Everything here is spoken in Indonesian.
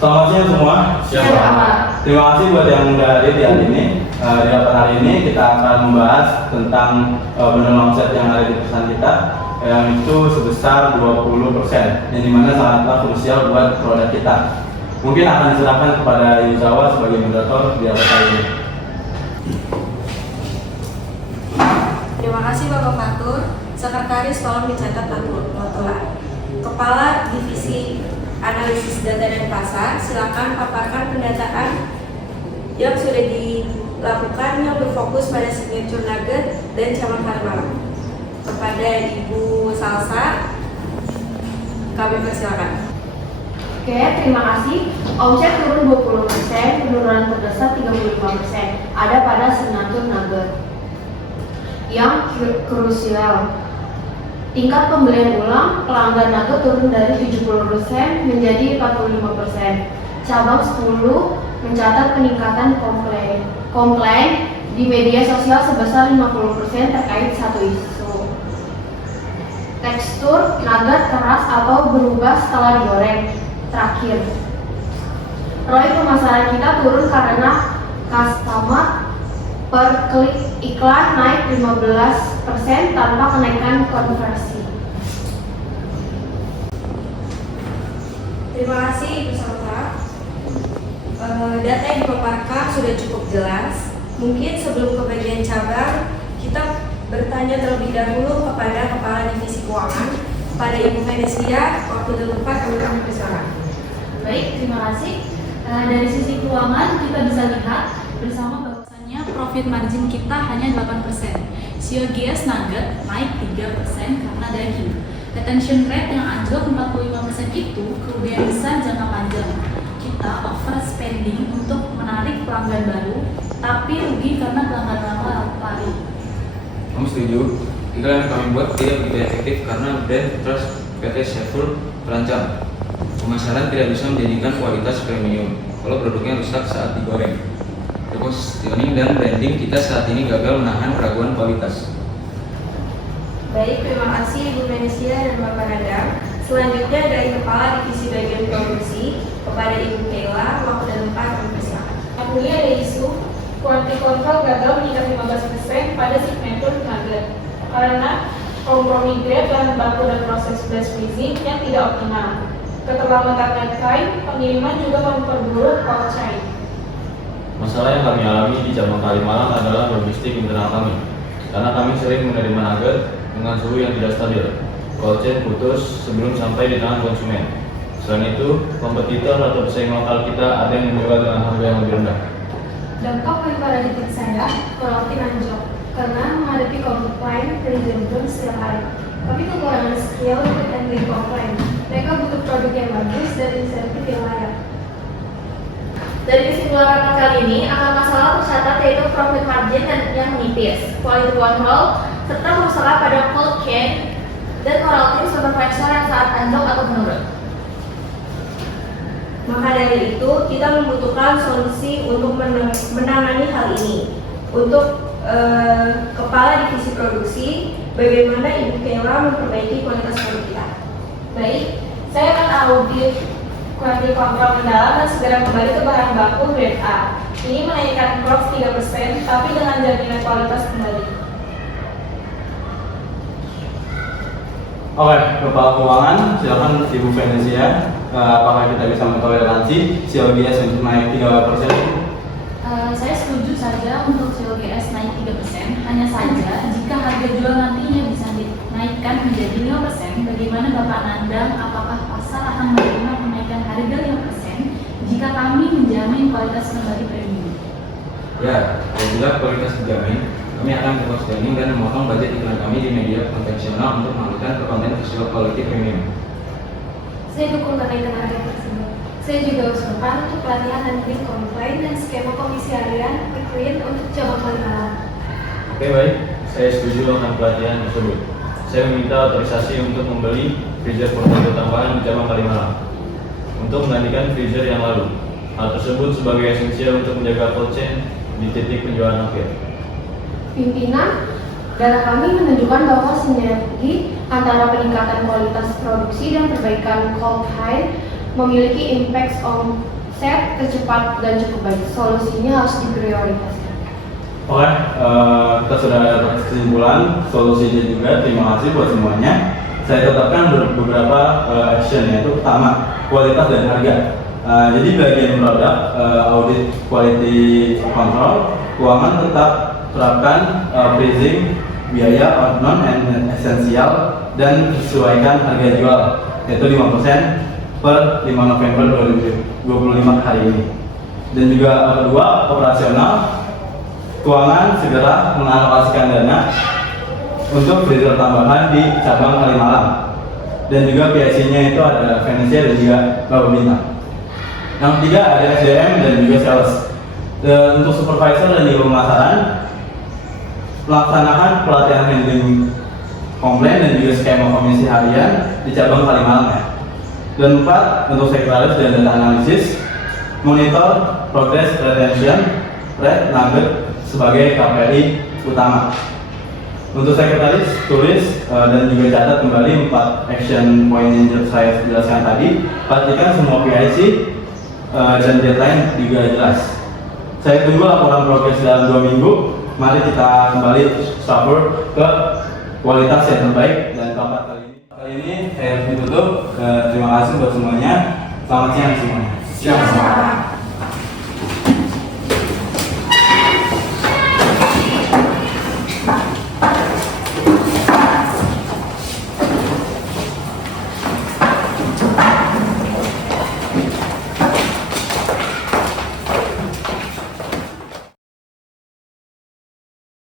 Selamat siang semua. Terima kasih buat yang udah hadir di hari ini. Di rapat hari ini kita akan membahas tentang penerimaan omset yang ada di perusahaan kita, yang itu sebesar 20%, yang dimana sangatlah krusial buat produk kita. Mungkin akan diserahkan kepada Yuzawa sebagai moderator di rapat hari ini. Terima kasih Bapak Fatur. Sekretaris tolong dicatat notular. Kepala Divisi Analisis Data dan Pasar, silakan paparkan pendataan yang sudah dilakukan yang berfokus pada signature nugget dan cabang Kalimalang. Kepada Ibu Salsa, kami persilakan. Oke, terima kasih. Omset turun 20%, penurunan terbesar 35% ada pada signature nugget. Yang krusial, tingkat pembelian ulang pelanggan nugget turun dari 70% menjadi 45%. Cabang 10 mencatat peningkatan komplain di media sosial sebesar 50% terkait satu isu. Tekstur nugget keras atau berubah setelah digoreng. Terakhir, ROI pemasaran kita turun karena customer per klik iklan naik 15% tanpa kenaikan konversi. Terima kasih Ibu Salsa. Data yang dipaparkan sudah cukup jelas. Mungkin sebelum ke bagian cabang, kita bertanya terlebih dahulu kepada Kepala Divisi Keuangan, pada Ibu Venesia. Waktu terlepas kami persilakan. Baik, terima kasih. Dari sisi keuangan kita bisa lihat bersama bahwasannya profit margin kita hanya 8%. COGS nugget naik 3% karena daging. Retention rate yang anjlok 45% itu kerugian besar jangka panjang. Kita overspending untuk menarik pelanggan baru, tapi rugi karena pelanggan lama lari. Kami setuju. Iklan yang kami buat tidak begitu efektif karena brand trust PT Sheffield terancam. Pemasaran tidak bisa menjadikan kualitas premium kalau produknya rusak saat digoreng. Positioning dan branding kita saat ini gagal menahan keraguan kualitas. Baik, terima kasih Ibu Venesia dan Bapak Nadam. Selanjutnya dari Kepala Divisi Bagian Produksi kepada Ibu Kayla, waktu dan tempat kami persilakan. Ini ada isu quality control gagal meningkat 15% pada signature nugget karena kompromi grade bahan baku dan proses flash freezing yang tidak optimal. Keterlambatan deadline pengiriman juga memperburuk cold chain. Masalah yang kami alami di cabang Kalimalang adalah logistik internal kami, karena kami sering menerima nugget dengan suhu yang tidak stabil. Cold chain putus sebelum sampai di tangan konsumen. Selain itu, kompetitor atau pesaing lokal kita ada yang menjual dengan harga yang lebih rendah. Dampak pada titik saya relatif anjlok karena menghadapi komplain dari setiap hari. Tapi kekurangan skill untuk handling komplain. Mereka butuh produk yang bagus dan insentif yang layak. Dari kesimpulan kali ini, akan masalah tercatat yaitu profit margin dan yang menipis, quality control, serta masalah pada cold chain dan moral team supervisor yang saat anjlok atau menurun. Maka dari itu, kita membutuhkan solusi untuk menangani hal ini. Untuk Kepala Divisi Produksi, bagaimana Ibu Kayla memperbaiki kualitas produk kita? Baik, saya akan audit quality control mendalam dan segera kembali ke bahan baku grade A. Ini menaikkan cost 3%, tapi dengan jaminan kualitas kembali. Oke, Kepala Keuangan, silakan Ibu Venesia. Apakah kita bisa mentoleransi COGS untuk naik 3%? Saya setuju saja untuk COGS naik 3%, hanya saja jika harga jual nantinya bisa dinaikkan menjadi 5%, bagaimana Bapak Nandang, apakah pasar akan menerima kenaikan harga 5% jika kami menjamin kualitas kembali premium? Ya, apabila kualitas dijamin, kami akan fokus training dan memotong budget iklan kami di media konvensional untuk mengalihkan ke konten visual quality premium. Saya dukung kenaikan harga tersebut. Saya juga usulkan untuk pelatihan handling komplain dan skema komisi harian quick untuk cabang Kalimalang. Oke, baik. Saya setuju dengan pelatihan tersebut. Saya meminta otorisasi untuk membeli freezer portfolio tambahan di cabang Kalimalang untuk menggantikan freezer yang lalu. Hal tersebut sebagai esensial untuk menjaga cold chain di titik penjualan akhir. Pimpinan, data kami menunjukkan bahwa sinergi antara peningkatan kualitas produksi dan perbaikan cold chain memiliki impact omset tercepat dan cukup baik. Solusinya harus diprioritaskan. Oke, kita sudah dapat kesimpulan solusinya juga. Terima kasih buat semuanya. Saya tetapkan beberapa action, yaitu pertama, kualitas dan harga. Jadi bagian produk, audit quality control, keuangan tetap terapkan pricing, biaya non esensial, dan sesuaikan harga jual, yaitu 5% per 5 November 2025 hari ini. Dan juga kedua, operasional, keuangan segera mengalokasikan dana untuk freezer tambahan di cabang Kalimalang. Dan juga PIC-nya itu ada Venesia dan juga Bawah Bintang. Yang ketiga ada SDM dan juga sales. Untuk supervisor dan di pemasaran, melaksanakan pelatihan handling komplain dan juga skema komisi harian di cabang Kalimalang ya. Dan 4, untuk sekretaris dan data analisis, monitor progress retention rate nugget sebagai KPI utama. Untuk sekretaris, tulis dan juga catat kembali 4 action point yang saya jelaskan tadi. Pastikan semua PIC dan deadline juga jelas. Saya tunggu laporan progres dalam 2 minggu. Mari kita kembali suffer ke kualitas yang terbaik dan keempat kali ini saya tutup. Terima kasih buat semuanya. Selamat siang semuanya. Siang.